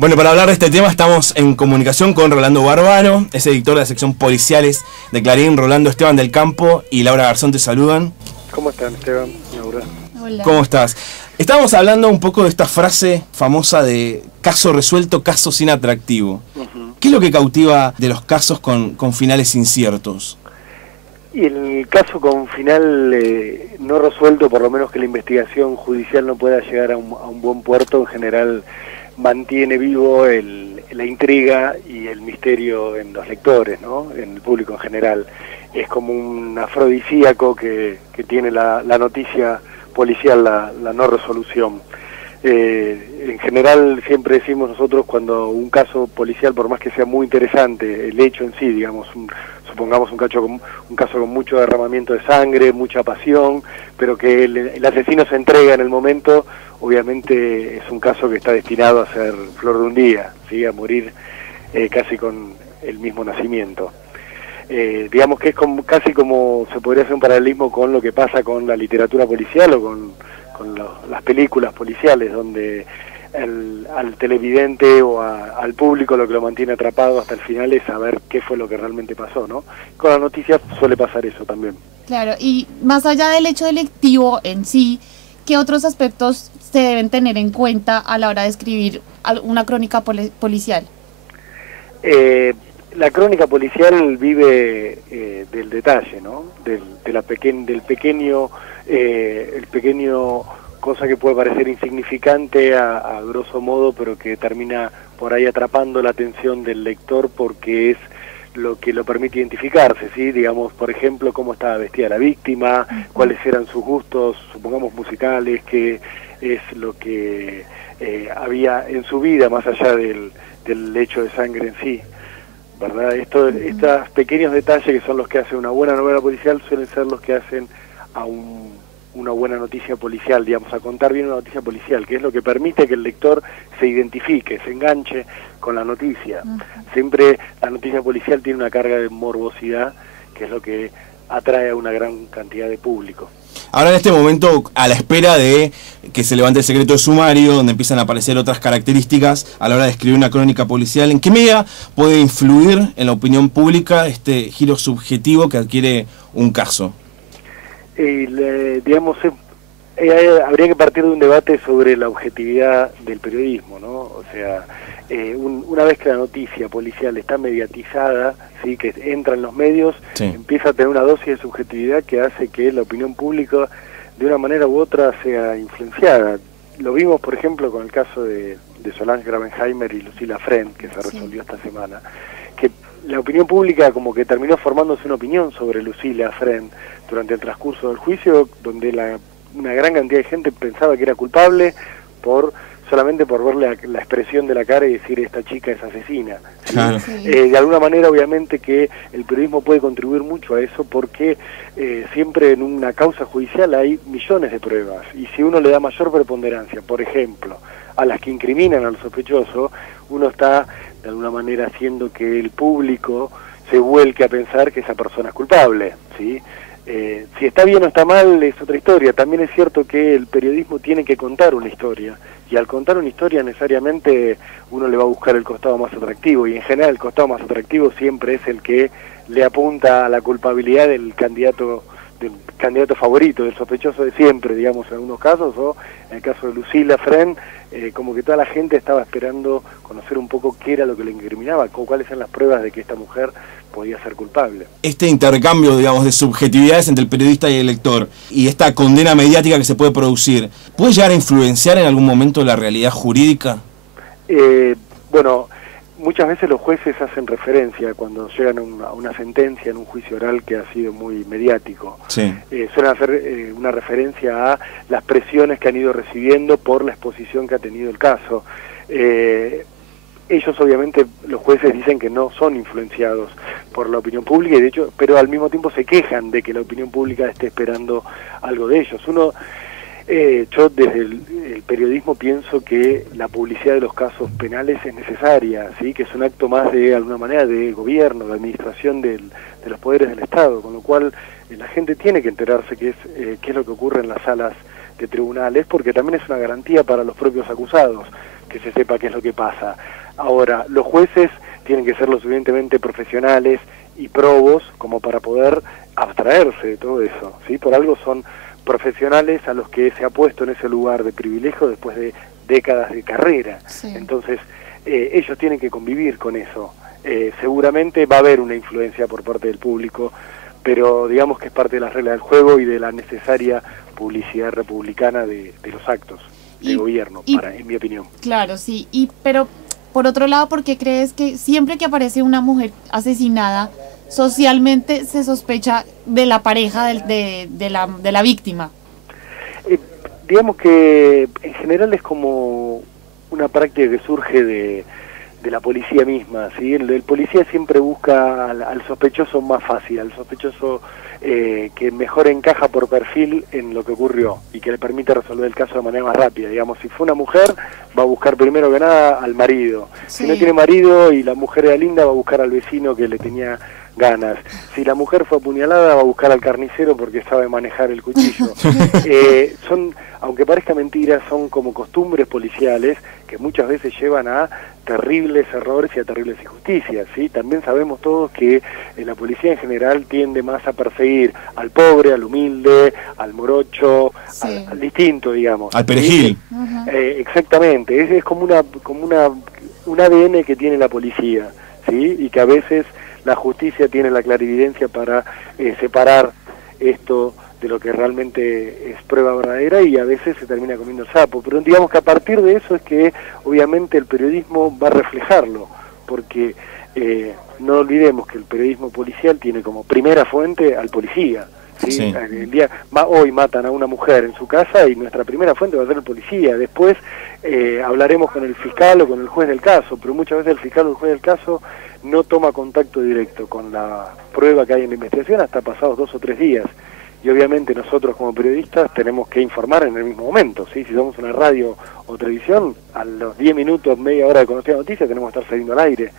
Bueno, para hablar de este tema estamos en comunicación con Rolando Barbano, es editor de la sección Policiales de Clarín. Rolando, Esteban del Campo y Laura Garzón te saludan. ¿Cómo están, Esteban? Laura. Hola. ¿Cómo estás? Estábamos hablando un poco de esta frase famosa de caso resuelto, caso sin atractivo. ¿Qué es lo que cautiva de los casos con finales inciertos? Y el caso con final no resuelto, por lo menos que la investigación judicial no pueda llegar a un buen puerto, en general mantiene vivo la intriga y el misterio en los lectores, ¿no? En el público en general. Es como un afrodisíaco que tiene la noticia policial, la no resolución. En general siempre decimos nosotros, cuando un caso policial, por más que sea muy interesante, el hecho en sí, digamos, supongamos un caso con mucho derramamiento de sangre, mucha pasión, pero que el asesino se entrega en el momento, obviamente es un caso que está destinado a ser flor de un día, ¿sí? A morir casi con el mismo nacimiento. Digamos que es casi como se podría hacer un paralelismo con lo que pasa con la literatura policial o con las películas policiales, donde al televidente o al público lo que lo mantiene atrapado hasta el final es saber qué fue lo que realmente pasó, ¿no? Con las noticias suele pasar eso también. Claro, y más allá del hecho delictivo en sí, ¿qué otros aspectos se deben tener en cuenta a la hora de escribir una crónica policial? La crónica policial vive del detalle, ¿no? Del pequeño cosa que puede parecer insignificante a grosso modo, pero que termina por ahí atrapando la atención del lector porque es lo que lo permite identificarse, ¿sí? Digamos, por ejemplo, cómo estaba vestida la víctima, cuáles eran sus gustos, supongamos musicales, qué es lo que había en su vida más allá del hecho de sangre en sí, ¿verdad? Estos pequeños detalles que son los que hacen una buena novela policial suelen ser los que hacen a una buena noticia policial, digamos, a contar bien una noticia policial, que es lo que permite que el lector se identifique, se enganche con la noticia. Siempre la noticia policial tiene una carga de morbosidad, que es lo que atrae a una gran cantidad de público. Ahora en este momento, a la espera de que se levante el secreto de sumario, donde empiezan a aparecer otras características a la hora de escribir una crónica policial, ¿en qué medida puede influir en la opinión pública este giro subjetivo que adquiere un caso? Digamos, habría que partir de un debate sobre la objetividad del periodismo, ¿no? O sea, una vez que la noticia policial está mediatizada, ¿sí? Que entra en los medios, sí, empieza a tener una dosis de subjetividad que hace que la opinión pública de una manera u otra sea influenciada. Lo vimos, por ejemplo, con el caso de Solange Gravenheimer y Lucila Fren, que se resolvió esta semana, que la opinión pública como que terminó formándose una opinión sobre Lucila Fren durante el transcurso del juicio, donde una gran cantidad de gente pensaba que era culpable solamente por verle la expresión de la cara y decir esta chica es asesina, ¿sí? Claro. De alguna manera obviamente que el periodismo puede contribuir mucho a eso porque siempre en una causa judicial hay millones de pruebas y si uno le da mayor preponderancia, por ejemplo, a las que incriminan al sospechoso, uno está de alguna manera haciendo que el público se vuelque a pensar que esa persona es culpable, ¿sí? Si está bien o está mal es otra historia. También es cierto que el periodismo tiene que contar una historia y al contar una historia necesariamente uno le va a buscar el costado más atractivo y en general el costado más atractivo siempre es el que le apunta a la culpabilidad del candidato favorito, del sospechoso de siempre, digamos, en algunos casos, o en el caso de Lucila Fren, como que toda la gente estaba esperando conocer un poco qué era lo que le incriminaba, cuáles eran las pruebas de que esta mujer podía ser culpable. Este intercambio, digamos, de subjetividades entre el periodista y el lector, y esta condena mediática que se puede producir, ¿puede llegar a influenciar en algún momento la realidad jurídica? Bueno, muchas veces los jueces hacen referencia cuando llegan a una sentencia en un juicio oral que ha sido muy mediático. Sí. Suelen hacer una referencia a las presiones que han ido recibiendo por la exposición que ha tenido el caso. Ellos obviamente, los jueces dicen que no son influenciados por la opinión pública y de hecho, pero al mismo tiempo se quejan de que la opinión pública esté esperando algo de ellos. Yo desde el periodismo pienso que la publicidad de los casos penales es necesaria, ¿sí? Que es un acto más de alguna manera de gobierno, de administración de los poderes del Estado, con lo cual la gente tiene que enterarse qué es lo que ocurre en las salas de tribunales, porque también es una garantía para los propios acusados. que se sepa qué es lo que pasa. Ahora, los jueces tienen que ser lo suficientemente profesionales y probos como para poder abstraerse de todo eso, ¿sí? Por algo son profesionales a los que se ha puesto en ese lugar de privilegio después de décadas de carrera. Sí. Entonces, ellos tienen que convivir con eso. Seguramente va a haber una influencia por parte del público, pero digamos que es parte de las reglas del juego y de la necesaria publicidad republicana de los actos de gobierno, en mi opinión. Claro, sí. Pero, por otro lado, ¿por qué crees que siempre que aparece una mujer asesinada, socialmente se sospecha de la pareja de la víctima? Digamos que en general es como una práctica que surge de la policía misma, ¿sí? El policía siempre busca al sospechoso más fácil, al sospechoso que mejor encaja por perfil en lo que ocurrió y que le permite resolver el caso de manera más rápida. Digamos, si fue una mujer, va a buscar primero que nada al marido. Sí. Si no tiene marido y la mujer era linda, va a buscar al vecino que le tenía ganas. Si la mujer fue apuñalada, va a buscar al carnicero porque sabe manejar el cuchillo. Aunque parezca mentira, son como costumbres policiales que muchas veces llevan a terribles errores y a terribles injusticias, ¿sí? También sabemos todos que la policía en general tiende más a perseguir al pobre, al humilde, al morocho, sí, al distinto, digamos. Al perejil. Uh-huh. Exactamente, es como un ADN que tiene la policía, ¿sí? Y que a veces la justicia tiene la clarividencia para separar esto de lo que realmente es prueba verdadera y a veces se termina comiendo el sapo. Pero digamos que a partir de eso es que obviamente el periodismo va a reflejarlo, porque no olvidemos que el periodismo policial tiene como primera fuente al policía, ¿sí? Sí. Hoy matan a una mujer en su casa y nuestra primera fuente va a ser el policía. Después hablaremos con el fiscal o con el juez del caso, pero muchas veces el fiscal o el juez del caso no toma contacto directo con la prueba que hay en la investigación hasta pasados 2 o 3 días. Y obviamente nosotros como periodistas tenemos que informar en el mismo momento, ¿sí? Si somos una radio o televisión, a los 10 minutos, media hora de conocer la noticia tenemos que estar saliendo al aire.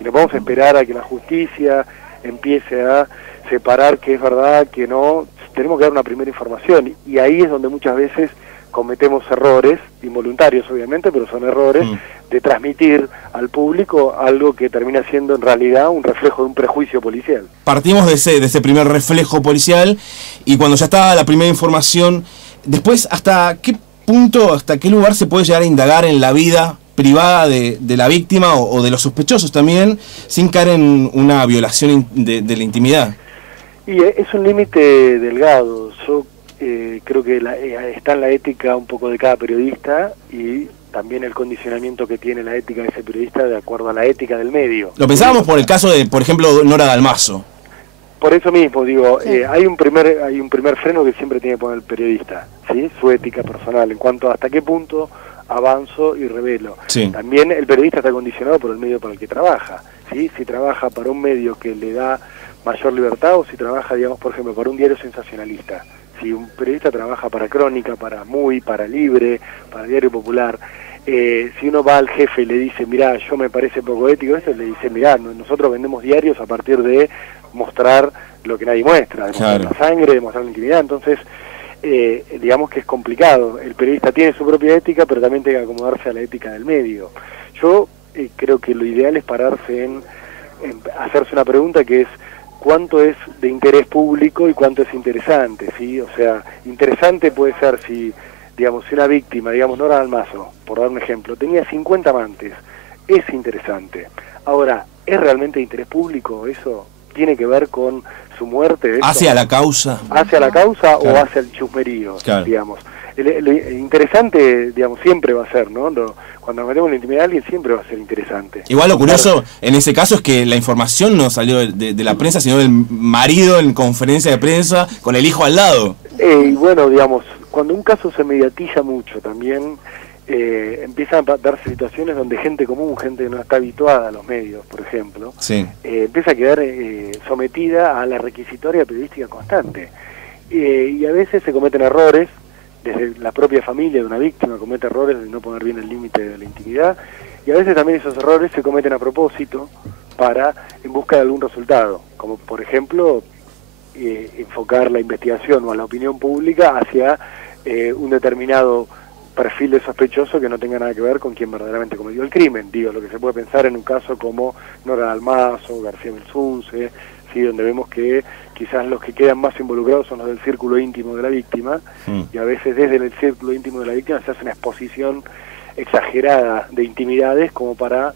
Y nos vamos a esperar a que la justicia empiece a separar qué es verdad, qué no. Tenemos que dar una primera información. Y ahí es donde muchas veces cometemos errores, involuntarios obviamente, pero son errores, de transmitir al público algo que termina siendo en realidad un reflejo de un prejuicio policial. Partimos de ese primer reflejo policial y cuando ya está la primera información, después ¿hasta qué punto, hasta qué lugar se puede llegar a indagar en la vida privada de la víctima o de los sospechosos también, sin caer en una violación de la intimidad? Y es un límite delgado. Yo creo que está en la ética un poco de cada periodista y también el condicionamiento que tiene la ética de ese periodista de acuerdo a la ética del medio. Lo pensábamos por el caso de, por ejemplo, Nora Dalmazo. Por eso mismo, digo, sí, hay un primer freno que siempre tiene que poner el periodista, ¿sí? Su ética personal, en cuanto a hasta qué punto avanzo y revelo. Sí. También el periodista está condicionado por el medio para el que trabaja, ¿sí? Si trabaja para un medio que le da mayor libertad o si trabaja, digamos, por ejemplo, para un diario sensacionalista. Si un periodista trabaja para Crónica, para Muy, para Libre, para Diario Popular, si uno va al jefe y le dice, mirá, yo me parece poco ético esto, le dice, mirá, nosotros vendemos diarios a partir de mostrar lo que nadie muestra, de mostrar la sangre, de mostrar la intimidad. Entonces, digamos que es complicado. El periodista tiene su propia ética, pero también tiene que acomodarse a la ética del medio. Yo creo que lo ideal es pararse en hacerse una pregunta que es, ¿cuánto es de interés público y cuánto es interesante? ¿Sí? O sea, interesante puede ser si, digamos, si una víctima, digamos, Nora Dalmazo, por dar un ejemplo, tenía 50 amantes, es interesante. Ahora, ¿es realmente de interés público eso? ¿Tiene que ver con su muerte? ¿Hacia la causa? ¿Hacia la causa o hacia el chusmerío, digamos? Lo interesante, digamos, siempre va a ser, ¿no? Cuando nos metemos en la intimidad de alguien siempre va a ser interesante. Igual lo curioso en ese caso es que la información no salió de la prensa, sino del marido en conferencia de prensa con el hijo al lado. Y bueno, digamos, cuando un caso se mediatiza mucho también, empiezan a darse situaciones donde gente común, gente que no está habituada a los medios, por ejemplo, empieza a quedar sometida a la requisitoria periodística constante. Y a veces se cometen errores, desde la propia familia de una víctima comete errores de no poner bien el límite de la intimidad, y a veces también esos errores se cometen a propósito en busca de algún resultado, como por ejemplo enfocar la investigación o a la opinión pública hacia un determinado perfil de sospechoso que no tenga nada que ver con quien verdaderamente cometió el crimen. Digo, lo que se puede pensar en un caso como Nora Dalmazo, García Belsunce, ¿sí? Donde vemos que quizás los que quedan más involucrados son los del círculo íntimo de la víctima, y a veces desde el círculo íntimo de la víctima se hace una exposición exagerada de intimidades como para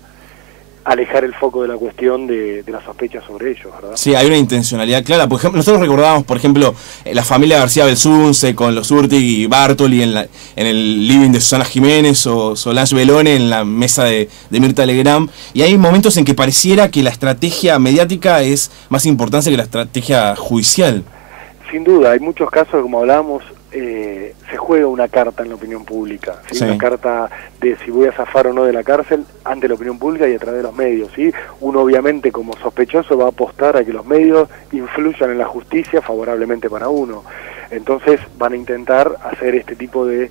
alejar el foco de la cuestión de la sospecha sobre ellos, ¿verdad? Sí, hay una intencionalidad clara. Por ejemplo, nosotros recordábamos, por ejemplo, la familia García Belsunce con los Urtig y Bartoli en el living de Susana Jiménez, o Solange Belone en la mesa de Mirta Legrand, y hay momentos en que pareciera que la estrategia mediática es más importante que la estrategia judicial. Sin duda, hay muchos casos, como hablábamos, se juega una carta en la opinión pública, ¿sí? Sí. Una carta de si voy a zafar o no de la cárcel ante la opinión pública y a través de los medios, ¿sí? Uno obviamente como sospechoso va a apostar a que los medios influyan en la justicia favorablemente para uno. Entonces van a intentar hacer este tipo de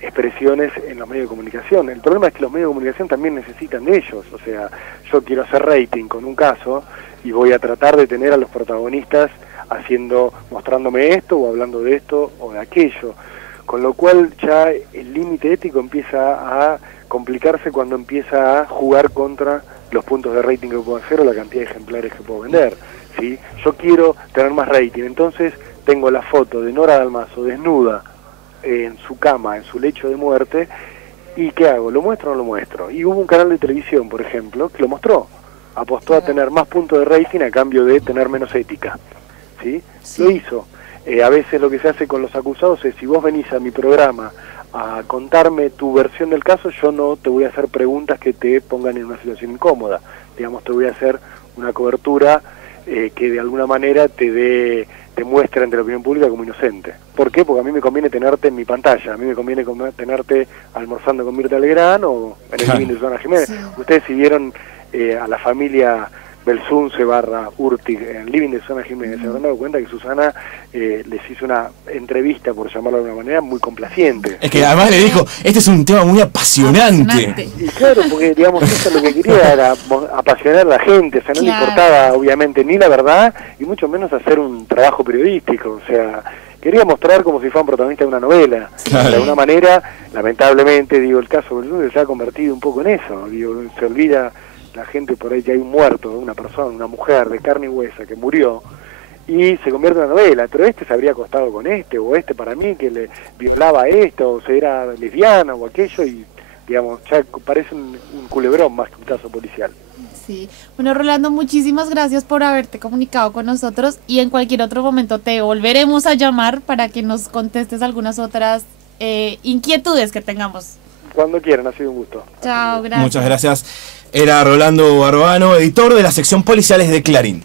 expresiones en los medios de comunicación. El problema es que los medios de comunicación también necesitan de ellos. O sea, yo quiero hacer rating con un caso y voy a tratar de tener a los protagonistas mostrándome esto o hablando de esto o de aquello, con lo cual ya el límite ético empieza a complicarse cuando empieza a jugar contra los puntos de rating que puedo hacer o la cantidad de ejemplares que puedo vender, ¿sí? Yo quiero tener más rating, entonces tengo la foto de Nora Dalmazo desnuda en su cama, en su lecho de muerte, ¿y qué hago? ¿Lo muestro o no lo muestro? Y hubo un canal de televisión, por ejemplo, que lo mostró, apostó a tener más puntos de rating a cambio de tener menos ética. ¿Sí? Sí. Lo hizo. A veces lo que se hace con los acusados es, si vos venís a mi programa a contarme tu versión del caso, yo no te voy a hacer preguntas que te pongan en una situación incómoda. Digamos, te voy a hacer una cobertura que de alguna manera te muestre ante la opinión pública como inocente. ¿Por qué? Porque a mí me conviene tenerte en mi pantalla, a mí me conviene tenerte almorzando con Mirta Legrand o en el living de Susana Jiménez. Sí. Ustedes si vieron a la familia Belsunce / Urtig en el living de Susana Jiménez, se habrán dado cuenta que Susana les hizo una entrevista, por llamarlo de alguna manera, muy complaciente. Es que además le dijo, este es un tema muy apasionante. Y claro, porque digamos, eso lo que quería era apasionar a la gente, o sea, no le importaba obviamente ni la verdad, y mucho menos hacer un trabajo periodístico, o sea, quería mostrar como si fuera un protagonista de una novela. Claro. De alguna manera, lamentablemente, digo, el caso Belsunce se ha convertido un poco en eso, digo, se olvida la gente por ahí que hay un muerto, una persona, una mujer de carne y huesa que murió y se convierte en una novela, pero este se habría acostado con este, o este para mí que le violaba a esto, o se era lesbiana o aquello, y digamos, ya parece un culebrón más que un caso policial. Sí, bueno, Rolando, muchísimas gracias por haberte comunicado con nosotros, y en cualquier otro momento te volveremos a llamar para que nos contestes algunas otras inquietudes que tengamos. Cuando quieran, ha sido un gusto. Chao, gracias. Muchas gracias. Era Rolando Barbano, editor de la sección Policiales de Clarín.